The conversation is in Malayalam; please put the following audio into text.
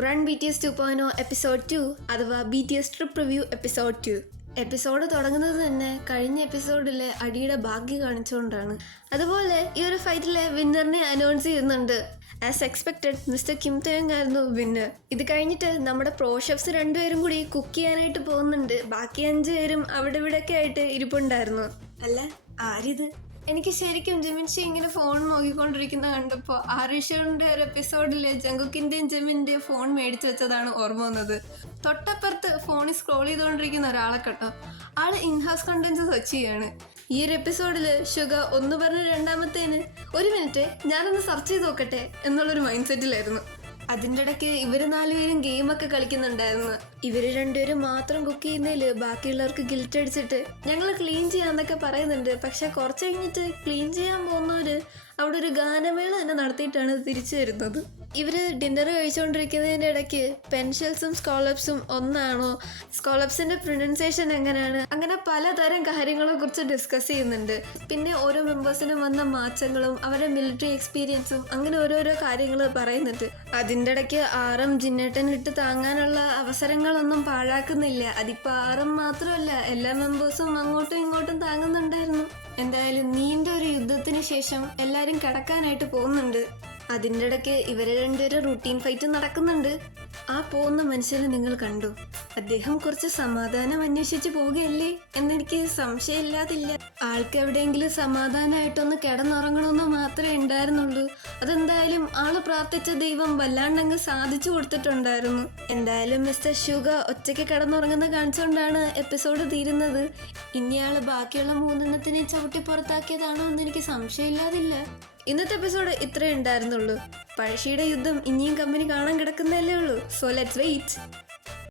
റൺ BTS 2.0 എപ്പിസോഡ് 2 അഥവാ BTS trip review episode 2. Episode തുടങ്ങുന്നത് തന്നെ കഴിഞ്ഞ എപ്പിസോഡിലെ അടിയുടെ ഭാഗ്യം കാണിച്ചുകൊണ്ടാണ്. അതുപോലെ ഈ ഒരു ഫൈറ്റിലെ വിന്നറിനെ അനൗൺസ് ചെയ്യുന്നുണ്ട്. ആസ് എക്സ്പെക്റ്റഡ് മിസ്റ്റർ കിം തേങ് ആയിരുന്നു വിന്നർ. ഇത് കഴിഞ്ഞിട്ട് നമ്മുടെ പ്രോ ഷെഫ്സ് രണ്ടുപേരും കൂടി കുക്ക് ചെയ്യാനായിട്ട് പോകുന്നുണ്ട്. ബാക്കി 5 പേരും അവിടെ ഇവിടെയൊക്കെ ആയിട്ട് ഇരിപ്പുണ്ടായിരുന്നു. അല്ല, ആരിത്? എനിക്ക് ശരിക്കും ജിമിൻഷി ഇങ്ങനെ ഫോൺ നോക്കിക്കൊണ്ടിരിക്കുന്ന കണ്ടപ്പോൾ ആറിഷയുടെ ഒരു എപ്പിസോഡിൽ ജങ്കുക്കിൻ്റെയും ജിമിൻ്റെയും ഫോൺ മേടിച്ചു വെച്ചതാണ് ഓർമ്മ വന്നത്. തൊട്ടപ്പുറത്ത് ഫോണിൽ സ്ക്രോൾ ചെയ്തുകൊണ്ടിരിക്കുന്ന ഒരാളെ കേട്ടോ, ആൾ ഇൻഹൗസ് കണ്ടൻസ് സെർച്ച് ചെയ്യാണ്. ഈ ഒരു എപ്പിസോഡിൽ ഷുഗ ഒന്ന് പറഞ്ഞ രണ്ടാമത്തേന് ഒരു മിനിറ്റ് ഞാനൊന്ന് സെർച്ച് ചെയ്ത് നോക്കട്ടെ എന്നുള്ളൊരു മൈൻഡ് സെറ്റിലായിരുന്നു. അതിൻ്റെ ഇടയ്ക്ക് ഇവർ 4 പേരും ഗെയിമൊക്കെ കളിക്കുന്നുണ്ടായിരുന്നു. ഇവർ 2 പേരും മാത്രം കുക്ക് ചെയ്യുന്നതിൽ ബാക്കിയുള്ളവർക്ക് ഗിൽറ്റ് അടിച്ചിട്ട് ഞങ്ങൾ ക്ലീൻ ചെയ്യാന്നൊക്കെ പറയുന്നുണ്ട്. പക്ഷെ കുറച്ച് കഴിഞ്ഞിട്ട് ക്ലീൻ ചെയ്യാൻ പോകുന്നവർ അവിടെ ഒരു ഗാനമേള തന്നെ നടത്തിയിട്ടാണ് തിരിച്ചു വരുന്നത്. ഇവർ ഡിന്നർ കഴിച്ചുകൊണ്ടിരിക്കുന്നതിൻ്റെ ഇടയ്ക്ക് പെൻഷൽസും സ്കോളപ്സും ഒന്നാണോ, സ്കോളപ്സിൻ്റെ പ്രൊനൗൺസിയേഷൻ എങ്ങനെയാണ്, അങ്ങനെ പലതരം കാര്യങ്ങളെ കുറിച്ച് ഡിസ്കസ് ചെയ്യുന്നുണ്ട്. പിന്നെ ഓരോ മെമ്പേഴ്സിനും വന്ന മാറ്റങ്ങളും അവരുടെ മിലിറ്ററി എക്സ്പീരിയൻസും അങ്ങനെ ഓരോരോ കാര്യങ്ങൾ പറയുന്നുണ്ട്. അതിൻ്റെ ഇടയ്ക്ക് ആറും ജിന്നേട്ടനിട്ട് താങ്ങാനുള്ള അവസരങ്ങളൊന്നും പാഴാക്കുന്നില്ല. അതിപ്പോൾ ആറും മാത്രമല്ല, എല്ലാ മെമ്പേഴ്സും അങ്ങോട്ടും ഇങ്ങോട്ടും താങ്ങുന്നുണ്ടായിരുന്നു. എന്തായാലും നീണ്ട ഒരു യുദ്ധത്തിന് ശേഷം എല്ലാവരും കിടക്കാനായിട്ട് പോകുന്നുണ്ട്. അതിൻ്റെ ഇടയ്ക്ക് ഇവരെ 2 പേരും റൂട്ടീൻ ഫൈറ്റ് നടക്കുന്നുണ്ട്. ആ പോകുന്ന മനുഷ്യനെ നിങ്ങൾ കണ്ടു? അദ്ദേഹം കുറച്ച് സമാധാനം അന്വേഷിച്ച് പോവുകയല്ലേ എന്നെനിക്ക് സംശയമില്ലാതില്ല. ആൾക്ക് എവിടെയെങ്കിലും സമാധാനമായിട്ടൊന്ന് കിടന്നുറങ്ങണമെന്ന് മാത്രമേ ഉണ്ടായിരുന്നുള്ളൂ. അതെന്തായാലും ആള് പ്രാർത്ഥിച്ച ദൈവം വല്ലാണ്ടങ്ങ് സാധിച്ചു കൊടുത്തിട്ടുണ്ടായിരുന്നു. എന്തായാലും മിസ്റ്റർ ഷുഗ ഒറ്റയ്ക്ക് കിടന്നുറങ്ങുന്ന കാണിച്ചുകൊണ്ടാണ് എപ്പിസോഡ് തീരുന്നത്. ഇനിയാള് ബാക്കിയുള്ള 3 എണ്ണത്തിനെ ചവിട്ടി പുറത്താക്കിയതാണോ എന്ന് എനിക്ക് സംശയമില്ലാതില്ല. ഇന്നത്തെ എപ്പിസോഡ് ഇത്രേ ഉണ്ടായിരുന്നുള്ളൂ. പഴശ്ശിയുടെ യുദ്ധം ഇനിയും കമ്പനി കാണാൻ കിടക്കുന്നതല്ലേ ഉള്ളൂ. So let's wait.